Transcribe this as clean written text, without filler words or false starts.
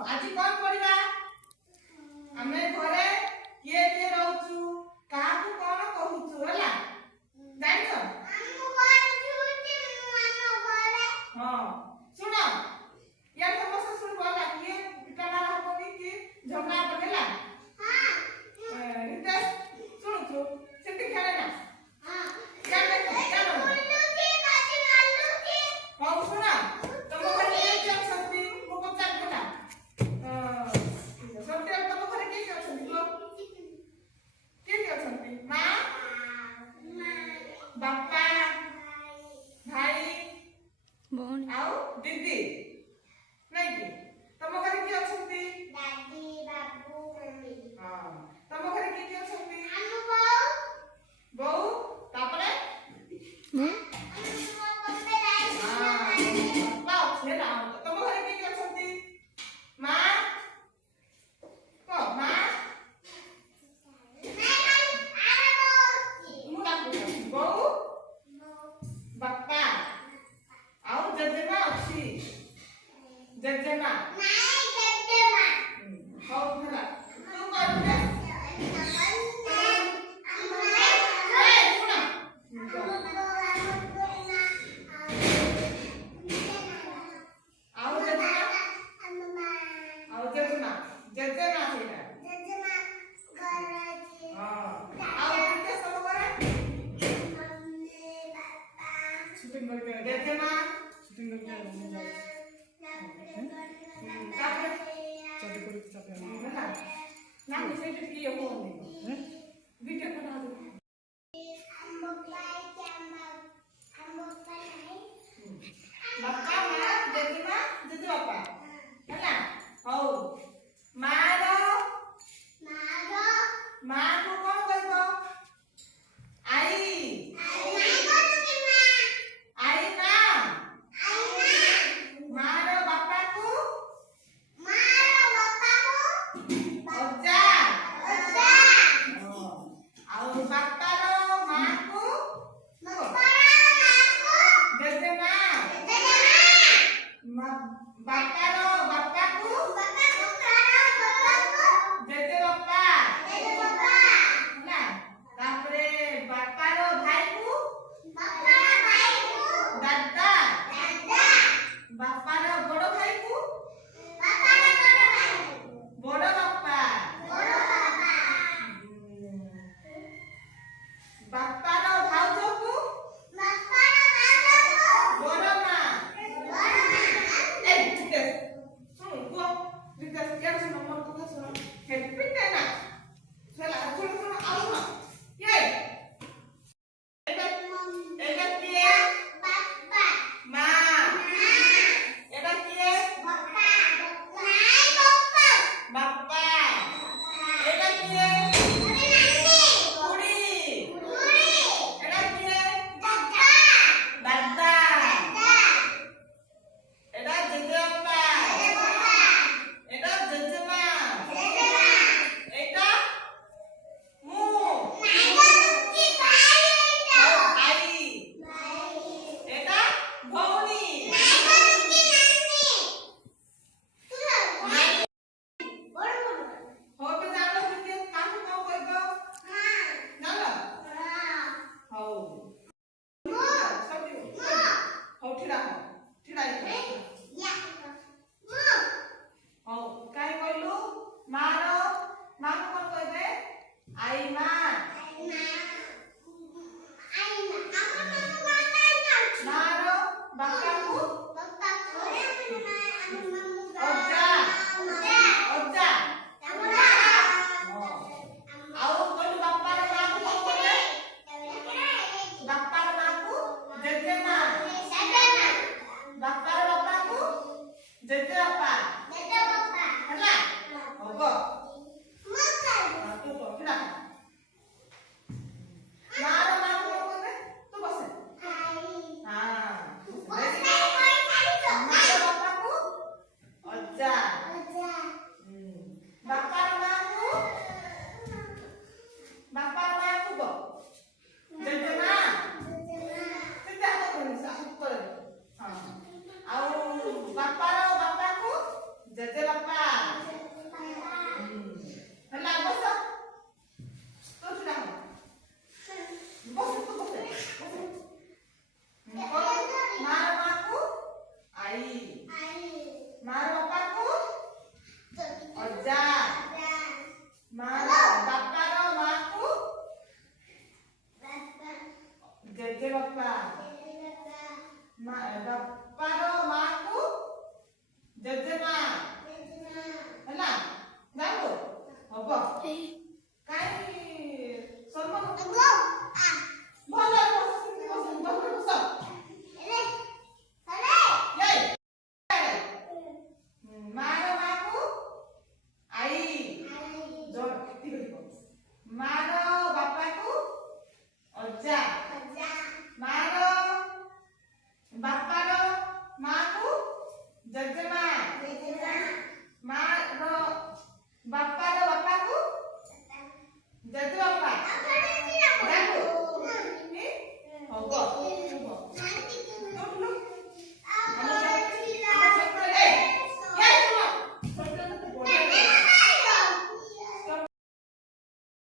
आज कौन पढ़िबा आमे घरे किए किए रहउछु काहू कोन कहउछु होला जानि छ हम कोन छुटी हम घरे हां सुनो या समस्त सुन बोला किए पिटा मार होबनी कि झगड़ा बनेला हां रितेश सुन तू सेति खेले ना हां जाने जानो लुकी काची लुकी हां सुना तुम घरे के छथि को पचार बोला सत्य तुम घरे के छथि को के छथि मां बापा भाई बहन आउ दीदी नहीं कि तुम घरे के छथि दादी बाबू मम्मी हां तुम घरे के छथि हम बहू तापरे तुम घरे के छथि मां को मां बहू बापा आउ जजेमा अछि जजेमा हाउ भला तू करबे आउ जजेमा जजेमा सेटा हां आउ के सब करे शूटिंग करके जजेमा शूटिंग करके ना नहीं से की हो नहीं वीडियो बना दो बापा मां जजेमा जजे बापा हैना हो मारो मां को कौन कहबो आई आई ना मारो बापा को अज्जा आउ बापा रो मां को जजेमा बापा रो बापा को जजे बापा ना तापरे बापा रो भाई को दादा बापा रो बड़ भाई को बड़ बापा बापा रो भाउजो को बड़ मां ए सुन को रितेश यार सुन मन को सुन हेल्प ना चला सुन सुन आओ ना ये एटा किए मां एटा किए बापा एटा किए कुड़ी एटा किए दादा एटा जजे बापा एटा जजेमा एटा मु भाई एटा भौनी हो पे जानो कि काम काम करबो नालो हो सब हो ठिड़ा हो काई कहलु मारो मां को कहबे आई मां मारो बापा को अज्जा अज्जा आउ कहलु बापा रो मां को कहबे बापा रो मां को जजेमा बापा रो बापा को जजे बापा ହେଲା ହବ ତୁ ତ ଠିଡ଼ା ମାର ମା को कहबे तू बसे हां मारो बापा को अज्जा बापा रो मां को बो जजेमा सेटा तो कोनी सा उत्तर हां आउ बापा रो बापा को ମାର